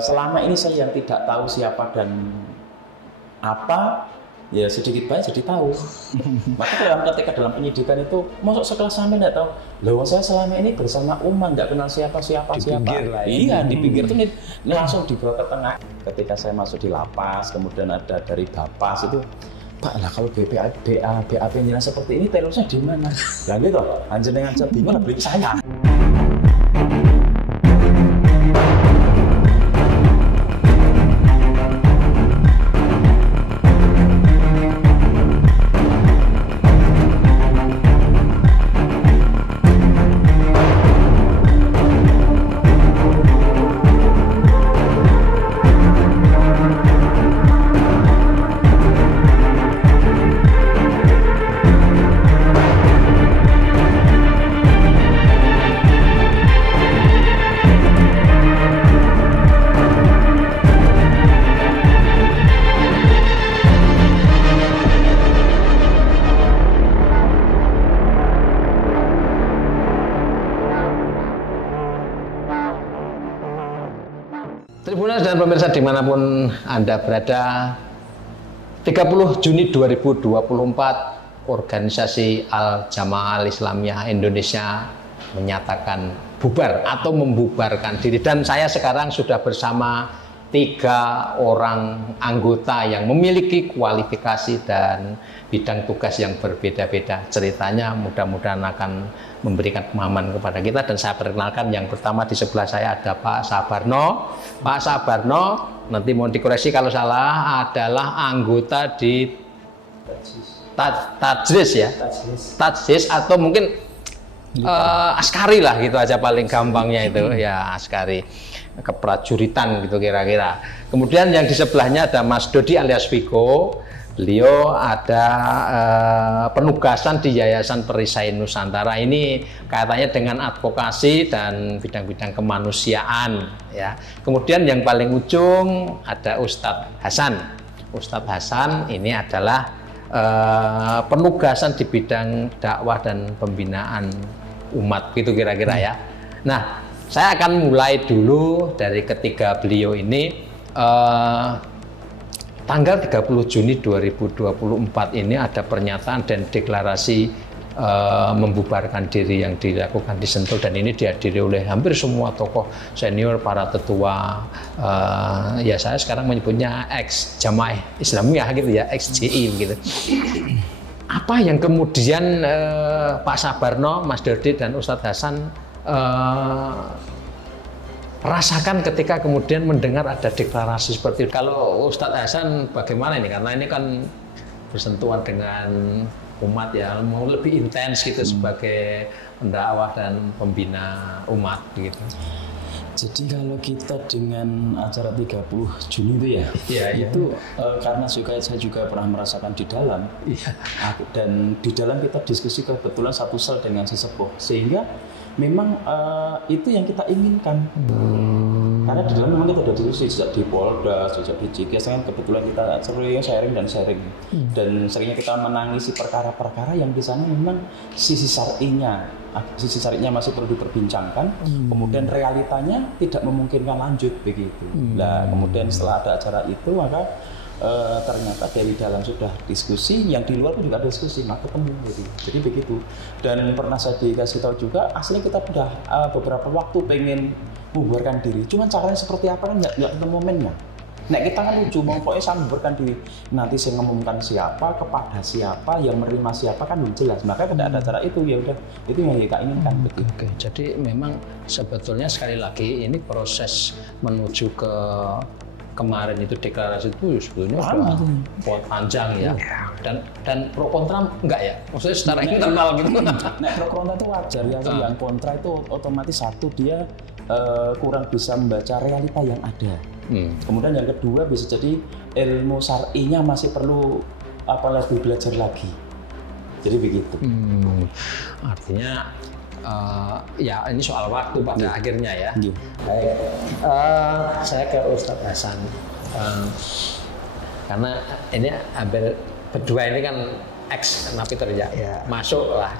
selama ini saya yang tidak tahu siapa dan apa, ya sedikit banyak jadi tahu. Maka ketika dalam penyidikan itu, masuk sekelas sampai nggak tahu. Loh, saya selama ini bersama Uma, nggak kenal siapa. Iya, dipinggir tuh langsung dibawa ke tengah. Ketika saya masuk di lapas, kemudian ada dari Bapas itu, Pak, lah kalau BAP nyilang seperti ini, terusnya di mana? Lah gitu, anjenengan saya bingung, beli saya. Tribuners dan pemirsa dimanapun Anda berada, 30 Juni 2024 organisasi Al-Jamaah Al-Islamiyah Indonesia menyatakan bubar atau membubarkan diri, dan saya sekarang sudah bersama 3 orang anggota yang memiliki kualifikasi dan bidang tugas yang berbeda-beda. Ceritanya mudah-mudahan akan memberikan pemahaman kepada kita, dan saya perkenalkan yang pertama di sebelah saya ada Pak Sabarno. Pak Sabarno, nanti mau dikoreksi kalau salah, adalah anggota di Tajris ya, Tajris atau mungkin askari lah gitu aja paling gampangnya itu ya, askari keprajuritan gitu kira-kira. Kemudian yang di sebelahnya ada Mas Dodi alias Viko. Beliau ada penugasan di Yayasan Perisai Nusantara. Ini kaitannya dengan advokasi dan bidang-bidang kemanusiaan ya. Kemudian yang paling ujung ada Ustadz Hasan. Ustadz Hasan ini adalah penugasan di bidang dakwah dan pembinaan umat gitu kira-kira ya. Nah, saya akan mulai dulu dari ketiga beliau ini. Tanggal 30 Juni 2024 ini ada pernyataan dan deklarasi membubarkan diri yang dilakukan di Sentul, dan ini dihadiri oleh hampir semua tokoh senior, para tetua, ya saya sekarang menyebutnya ex Jamaah Islamiyah gitu ya, ex JI begitu. Apa yang kemudian Pak Sabarno, Mas Dodi dan Ustadz Hasan rasakan ketika kemudian mendengar ada deklarasi seperti itu? Kalau Ustadz Hasan bagaimana ini? Karena ini kan bersentuhan dengan umat ya, mau lebih intens gitu sebagai pendakwah dan pembina umat gitu. Jadi kalau kita dengan acara 30 Juni itu ya, itu karena saya juga pernah merasakan di dalam, dan di dalam kita diskusi kebetulan satu sel dengan sesepuh, sehingga memang itu yang kita inginkan. Karena di dalam memang kita sudah diskusi sejak di Polda, sejak di Cikes, kan kebetulan kita sering sharing dan seringnya kita menangisi perkara-perkara yang di sana memang sisi syar'inya masih perlu diperbincangkan, kemudian realitanya tidak memungkinkan lanjut begitu. Nah, kemudian setelah ada acara itu maka ternyata dari dalam sudah diskusi, yang di luar pun juga ada diskusi, maka ketemu jadi begitu. Dan pernah saya dikasih tahu juga, aslinya kita sudah beberapa waktu pengen membubarkan diri, cuman caranya seperti apa kan nggak ketemu momennya. Nah, kita kan lucu, mau pokoknya saya membubarkan diri, nanti saya ngomongkan siapa, kepada siapa, yang menerima siapa kan belum jelas. Maka tidak ada acara itu, ya udah itu yang kita inginkan. Oke. Jadi memang sebetulnya sekali lagi ini proses menuju ke kemarin itu deklarasi itu sebetulnya sudah panjang ya. Dan pro kontra enggak ya? Maksudnya secara internal gitu. Nah, pro kontra itu wajar ya. Yang kontra itu otomatis satu, dia kurang bisa membaca realita yang ada. Kemudian yang kedua bisa jadi ilmu syar'inya masih perlu lebih belajar lagi. Jadi begitu. Artinya ya ini soal waktu pada akhirnya ya. Baik, saya ke Ustadz Hasan, karena ini hampir berdua ini kan ex napiter ya, masuk lah.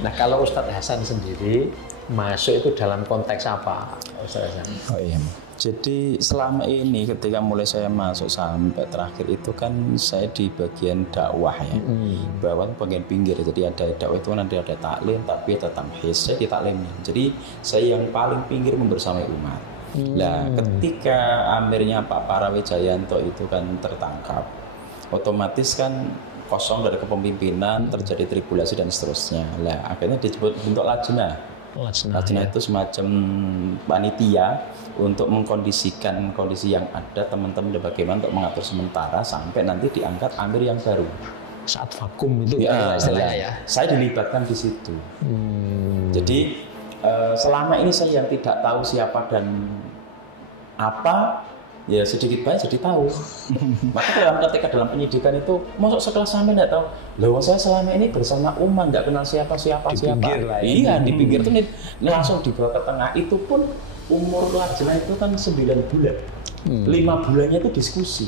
Nah, kalau Ustadz Hasan sendiri masuk itu dalam konteks apa, Ustaz Hasan? Oh iya. Jadi selama ini ketika mulai saya masuk sampai terakhir itu kan saya di bagian dakwah ya. Bawah bagian pinggir. Jadi ada dakwah itu nanti ada taklim, tapi ada tamhiz. Saya di taklimnya. Jadi saya yang paling pinggir membersamai umat. Nah, ketika amirnya Pak Parawijayanto itu kan tertangkap, otomatis kan kosong dari kepemimpinan, terjadi tribulasi dan seterusnya. Lah, akhirnya disebut bentuk lajnah. Lajnah itu semacam panitia untuk mengkondisikan kondisi yang ada teman-teman bagaimana untuk mengatur sementara sampai nanti diangkat amir yang baru. Saat vakum itu ya, istilahnya ya. Saya dilibatkan di situ. Jadi selama ini saya yang tidak tahu siapa dan apa, ya sedikit banyak jadi tahu. Maka ketika dalam penyidikan itu, masuk sekelas sampai tidak tahu. Loh, saya selama ini bersama umat, nggak kenal siapa. Iya, di pinggir itu langsung dibawa ke tengah. Itu pun umur lajnah itu kan 9 bulan. 5 bulannya itu diskusi.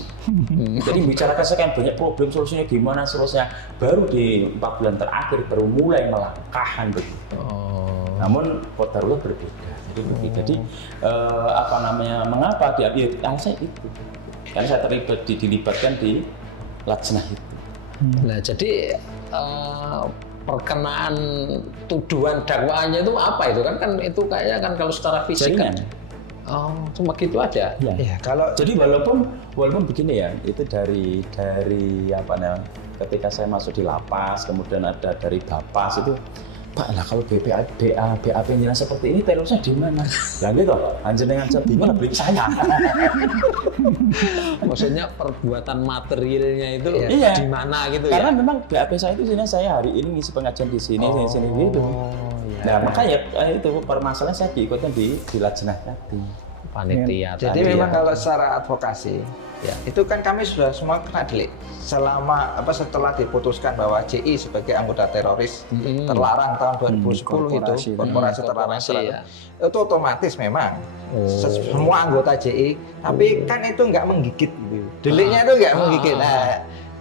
Jadi bicarakan sekian banyak problem, solusinya gimana, seterusnya. Baru di 4 bulan terakhir baru mulai melangkahkan begitu. Namun qadarullah berbeda. Jadi mengapa diambil alasannya itu? Karena saya dilibatkan di lajnah itu. Nah, jadi perkenaan tuduhan dakwaannya itu apa itu kan itu kayaknya kan kalau secara fisik kan. Oh, cuma gitu aja. Ya, kalau jadi walaupun begini ya, itu dari ketika saya masuk di lapas, kemudian ada dari Bapas itu, Pak, lah kalau BAP-nya seperti ini terorisnya di mana? Lah gitu, anjenengan bingung beli saya. Maksudnya perbuatan materialnya itu di mana gitu ya? Karena memang BAP saya itu saya hari ini ngisi pengajian di sini, sini gitu. Nah, makanya itu permasalahan saya diikutkan di lajnah tadi. Panitia. Jadi memang kalau secara advokasi, itu kan kami sudah semua kena delik. Setelah diputuskan bahwa JI sebagai anggota teroris terlarang tahun 2010 itu korporasi terlarang itu otomatis memang semua anggota JI, tapi kan itu nggak menggigit, deliknya itu nggak menggigit.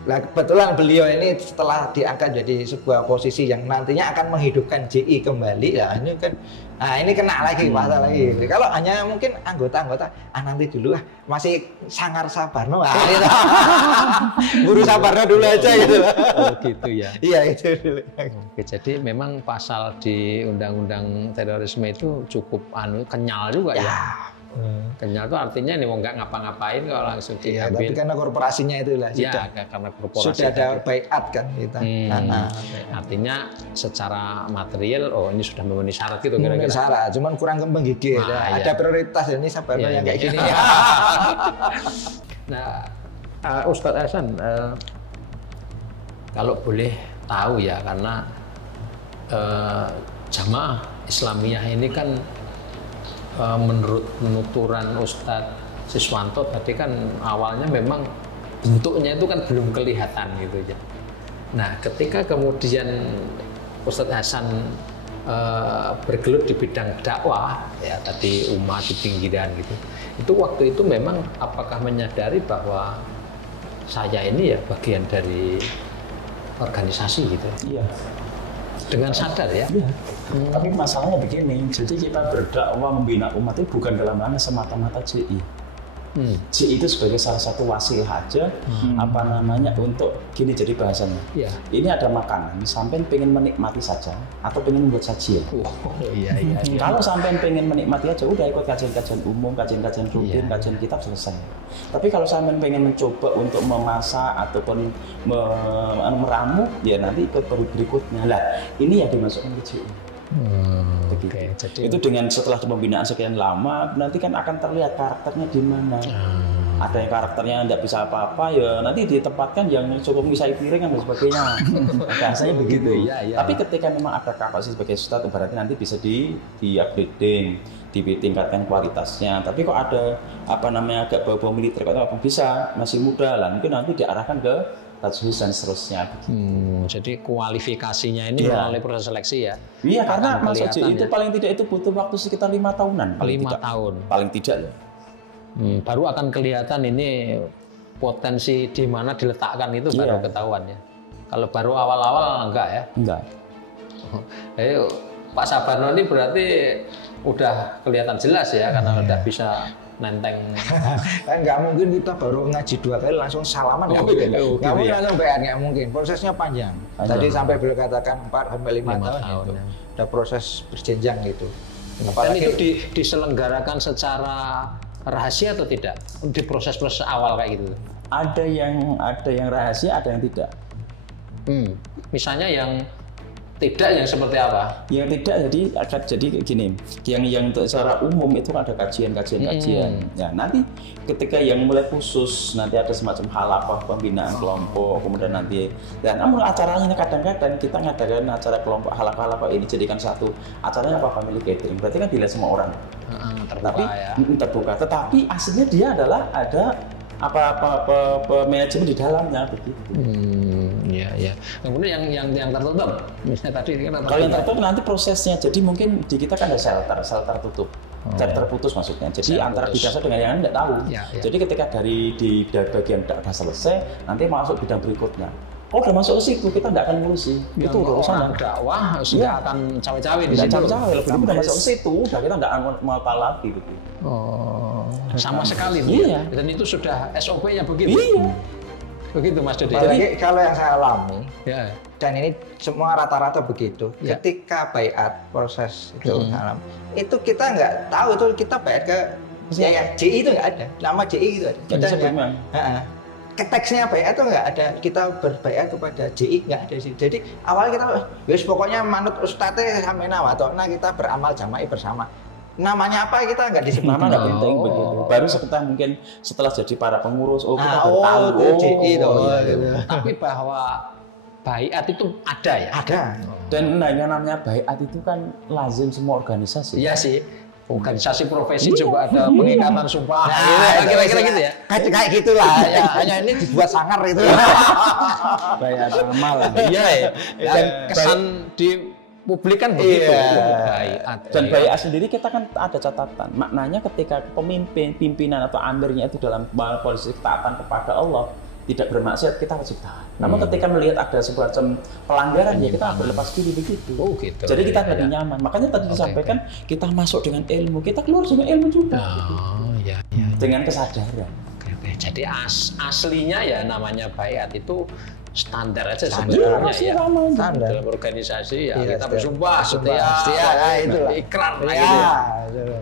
Nah, kebetulan beliau ini setelah diangkat jadi sebuah posisi yang nantinya akan menghidupkan JI kembali, ya ini kan, nah ini kena lagi masalah lagi. Kalau hanya mungkin anggota-anggota, nanti dulu masih sangar Sabarno, gitu. Buru Sabarno dulu aja gitu. Oh gitu ya. Iya itu dulu. Oke, jadi memang pasal di Undang-Undang Terorisme itu cukup kenyal juga ya. Kenyal itu artinya ini mau nggak ngapa-ngapain kalau langsung diambil. Tapi karena korporasinya itulah karena korporasi sudah ada baiat kan kita. Artinya secara material, ini sudah memenuhi syarat gitu kira-kira. Syarat, cuman kurang menggigit. Ada prioritas ini Sabarno yang kayak gini. Nah, Ustadz Hasan, kalau boleh tahu ya, karena Jamaah Islamiyah ini kan menurut penuturan Ustadz Siswanto tadi kan awalnya memang bentuknya itu kan belum kelihatan gitu ya. Nah, ketika kemudian Ustadz Hasan bergelut di bidang dakwah ya tadi umat di pinggiran gitu, itu waktu itu memang apakah menyadari bahwa saya ini ya bagian dari organisasi gitu? Iya. Dengan sadar ya. Iya. Tapi masalahnya begini, jadi kita berdakwah membina umat itu bukan dalam hanya semata-mata JI. JI itu sebagai salah satu wasilah aja, untuk gini jadi bahasanya. Ini ada makanan, sampai pengen menikmati saja atau pengen membuat sajian. Iya. Kalau sampai pengen menikmati aja, udah ikut kajian-kajian umum, kajian-kajian rutin, kajian kitab selesai. Tapi kalau sampai pengen mencoba untuk memasak ataupun meramu, ya nanti ikut berikutnya. Lah, ini yang dimasukkan ke JI. Jadi itu dengan setelah pembinaan sekian lama nanti kan akan terlihat karakternya di mana. Ada yang karakternya tidak bisa apa-apa, ya nanti ditempatkan yang cukup ngisai piring dan sebagainya. Bahasanya begitu. Tapi ketika memang ada kapasitas sebagai ustadz, berarti nanti bisa di-upgrading, ditingkatkan kualitasnya. Tapi kok ada agak bau-bau militer, atau apa bisa masih muda lah, mungkin nanti diarahkan ke tajwid dan seterusnya. Jadi kualifikasinya ini melalui proses seleksi ya? Iya, karena masuk JI itu paling tidak itu butuh waktu sekitar 5 tahunan. 5 tahun? Paling tidak ya. Baru akan kelihatan ini potensi di mana diletakkan itu baru ketahuan ya. Kalau baru awal-awal enggak ya? Enggak. Pak Sabarno ini berarti udah kelihatan jelas ya, karena udah bisa nenteng. Kan nggak mungkin kita baru ngaji 2 kali langsung salaman, nggak mungkin. Nggak mungkin langsung bayar, nggak mungkin. Prosesnya panjang. Tadi sampai beliau katakan 4-5 tahun itu. Ada proses berjenjang gitu. Dan itu diselenggarakan secara rahasia atau tidak? Di proses-proses awal kayak gitu? Ada yang rahasia, ada yang tidak. Misalnya yang tidak, yang seperti apa? Yang tidak jadi gini. Yang untuk secara umum itu ada kajian. Ya, nanti ketika yang mulai khusus nanti ada semacam halaqah pembinaan kelompok, kemudian nanti dan namun acaranya kadang-kadang kita ngadakan acara kelompok halaqah ini jadikan satu acaranya family gathering. Berarti kan dilihat semua orang. Terbuka. Tetapi aslinya dia adalah ada manajemen di dalamnya begitu. Iya. Kemudian yang tertutup, misalnya tadi kan kalau yang tertutup nanti prosesnya, jadi mungkin di kita kan ada shelter tutup, shelter putus maksudnya. Jadi antara bidasa dengan yang lain nggak tahu. Jadi ketika di bagian udah selesai, nanti masuk bidang berikutnya. Oh, udah masuk ke situ, kita nggak akan ngurusi. Itu urusan dakwah sudah akan cawe-cawe di situ. Cawe-cawe, lebih udah masuk ke situ, udah kita nggak akan mau apa lagi gitu. Sama sekali. Iya. Dan itu sudah SOP-nya begitu. Iya. Begitu Mas Dodi. Jadi kalau yang saya alami, dan ini semua rata-rata begitu. Ketika baiat proses itu kita nggak tahu itu kita baiat ke JI itu nggak ada. Nama JI itu ada. Kita teksnya baiat itu nggak ada, kita berbaiat kepada JI nggak ada sih. Jadi awalnya kita pokoknya manut ustadznya sampai nawatona, kita beramal jama'i bersama. Namanya apa kita nggak disebut. Nama nggak penting begitu. Baru sekitar mungkin setelah jadi para pengurus, kita tahu JI gitu. Tapi bahwa baiat itu ada ya? Ada. Dan yang namanya baiat itu kan lazim semua organisasi. Iya sih. Organisasi profesi juga ada pengikatan sumpah. Kira-kira gitu ya. Kayak gitulah. Ya, hanya ini dibuat sangar itu. Baiat amal. Iya ya. Dan kesan di publik kan begitu. Baiat. Dan baiat sendiri kita kan ada catatan. Maknanya ketika pimpinan atau amirnya itu dalam posisi ketaatan kepada Allah, tidak bermaksiat, kita wajib taat. Namun ketika melihat ada semacam pelanggaran, ya kita berlepas diri begitu. Gitu. Jadi kita lebih nyaman. Makanya tadi disampaikan kita masuk dengan ilmu, kita keluar dengan ilmu juga. Iya. Dengan kesadaran. Jadi aslinya ya namanya baiat itu standar aja sebenarnya ya. Standar. Dalam organisasi ya kita bersumpah setia, ikrar gitu.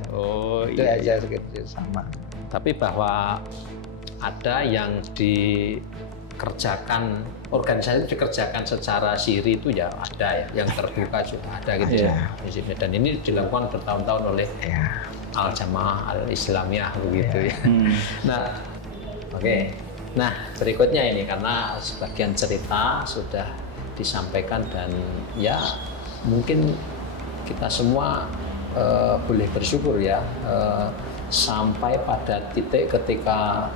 Itu aja sama. Tapi bahwa ada yang dikerjakan, organisasi itu dikerjakan secara siri itu ya ada ya, yang terbuka juga ada gitu ya. Dan ini dilakukan bertahun-tahun oleh Al-Jamaah Al-Islamiyah begitu ya. Nah, Nah, berikutnya ini karena sebagian cerita sudah disampaikan dan ya mungkin kita semua boleh bersyukur ya sampai pada titik ketika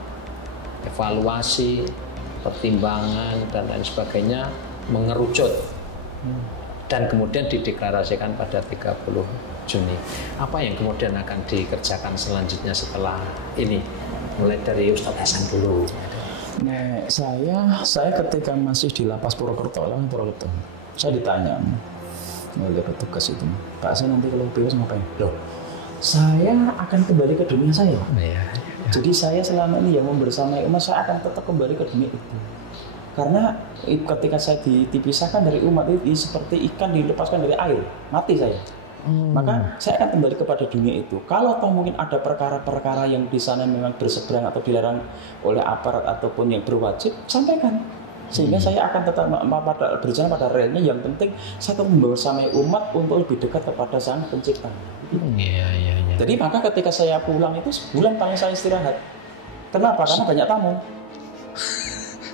evaluasi, pertimbangan dan lain sebagainya mengerucut dan kemudian dideklarasikan pada 30 Juni. Apa yang kemudian akan dikerjakan selanjutnya setelah ini? Mulai dari Ustadz Hasan dulu. Nah, saya ketika masih di Lapas Purwokerto, saya ditanya oleh petugas itu, Pak, saya nanti kalau bebas ngapain? Loh, saya akan kembali ke dunia saya. Jadi saya selama ini yang membersamai umat, saya akan tetap kembali ke dunia itu. Karena ketika saya dipisahkan dari umat itu seperti ikan dilepaskan dari air, mati saya. Maka saya akan kembali kepada dunia itu. Kalau toh mungkin ada perkara-perkara yang di sana memang berseberang atau dilarang oleh aparat ataupun yang berwajib, sampaikan. Sehingga saya akan tetap berjalan pada relnya. Yang penting saya tetap membersamai umat untuk lebih dekat kepada Sang Pencipta. Jadi maka ketika saya pulang itu sebulan paling saya istirahat. Kenapa? Karena banyak tamu.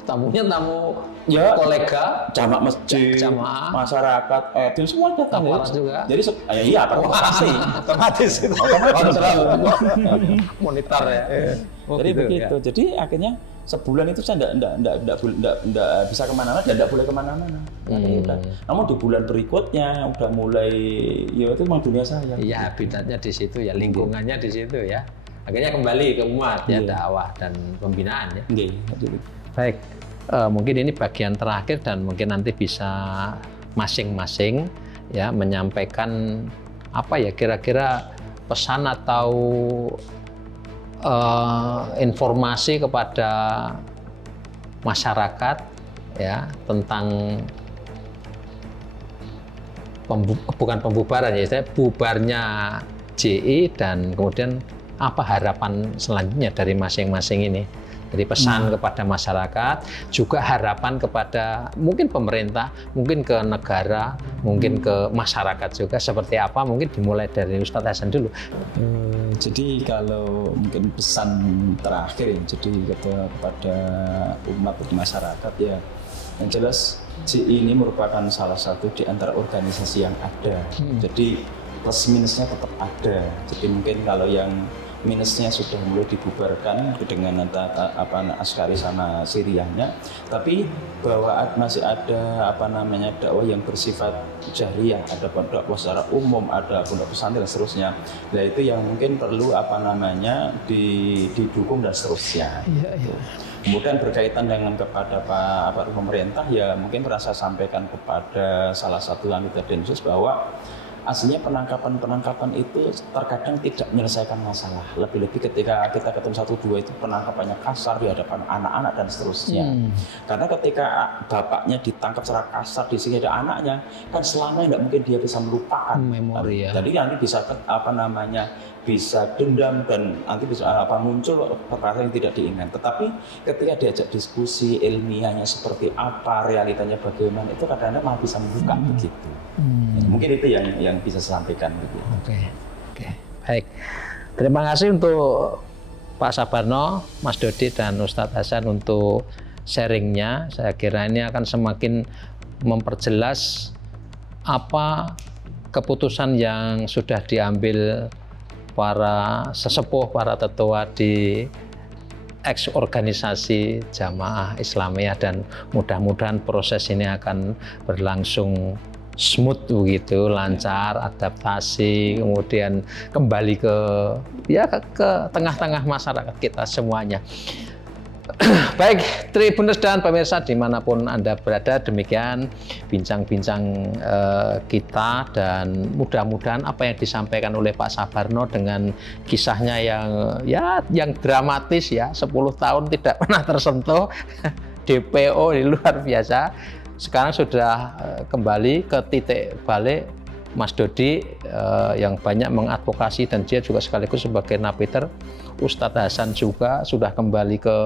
Tamunya tamu kolega, jamaah masjid, masyarakat, itu semua datang juga. Jadi iya pasti otomatis itu. Monitor ya. Jadi begitu. Jadi akhirnya sebulan itu saya enggak bisa kemana-mana dan enggak boleh kemana-mana. Namun di bulan berikutnya udah mulai ya itu memang dunia saya. Iya, habitatnya di situ ya, lingkungannya di situ ya. Akhirnya kembali ke umat ya, dakwah dan pembinaan ya. Baik, mungkin ini bagian terakhir dan mungkin nanti bisa masing-masing ya menyampaikan apa ya kira-kira pesan atau informasi kepada masyarakat ya tentang bukan pembubaran ya, saya bubarnya JI dan kemudian apa harapan selanjutnya dari masing-masing ini. Jadi pesan kepada masyarakat, juga harapan kepada mungkin pemerintah, mungkin ke negara, mungkin ke masyarakat juga seperti apa, mungkin dimulai dari Ustadz Hasan dulu. Jadi kalau mungkin pesan terakhir ya, jadi kepada umat masyarakat ya, yang jelas JI ini merupakan salah satu di antara organisasi yang ada. Jadi plus minusnya tetap ada. Jadi mungkin kalau yang minusnya sudah mulai dibubarkan dengan Askari sama Siriahnya, tapi bahwa masih ada dakwah yang bersifat jahriyah, ada dakwah secara umum, ada pondok pesantren dan seterusnya. Nah itu yang mungkin perlu didukung dan seterusnya. Kemudian berkaitan dengan kepada pemerintah ya mungkin merasa sampaikan kepada salah satu anggota Densus bahwa aslinya penangkapan itu terkadang tidak menyelesaikan masalah. Lebih-lebih ketika kita ketemu 1-2 itu penangkapannya kasar di hadapan anak-anak dan seterusnya. Karena ketika bapaknya ditangkap secara kasar di sini ada anaknya, kan selama tidak mungkin dia bisa melupakan memori. Jadi nanti bisa bisa dendam dan nanti bisa muncul perkara yang tidak diinginkan. Tetapi ketika diajak diskusi ilmiahnya seperti apa, realitanya bagaimana, itu kadang-kadang malah bisa membuka begitu. Mungkin itu yang bisa saya sampaikan. Oke, baik. Terima kasih untuk Pak Sabarno, Mas Dodi dan Ustadz Hasan untuk sharingnya. Saya kira ini akan semakin memperjelas apa keputusan yang sudah diambil para sesepuh, para tetua di ex-organisasi Jamaah Islamiyah, dan mudah-mudahan proses ini akan berlangsung smooth begitu, lancar, adaptasi, kemudian kembali ke tengah-tengah masyarakat kita semuanya. Baik, Tribuners dan pemirsa dimanapun Anda berada, demikian bincang-bincang kita, dan mudah-mudahan apa yang disampaikan oleh Pak Sabarno dengan kisahnya yang dramatis ya, 10 tahun tidak pernah tersentuh, DPO ini luar biasa. Sekarang sudah kembali ke titik balik. Mas Dodi yang banyak mengadvokasi dan dia juga sekaligus sebagai napiter. Ustadz Hasan juga sudah kembali ke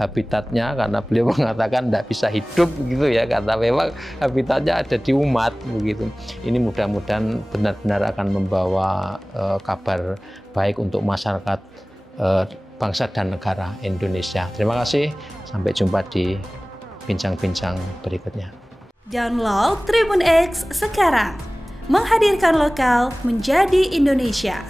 habitatnya karena beliau mengatakan tidak bisa hidup gitu ya, karena memang habitatnya ada di umat begitu. Ini mudah-mudahan benar-benar akan membawa kabar baik untuk masyarakat bangsa dan negara Indonesia. Terima kasih, sampai jumpa di bincang-bincang berikutnya. Download Tribun X sekarang, menghadirkan lokal menjadi Indonesia.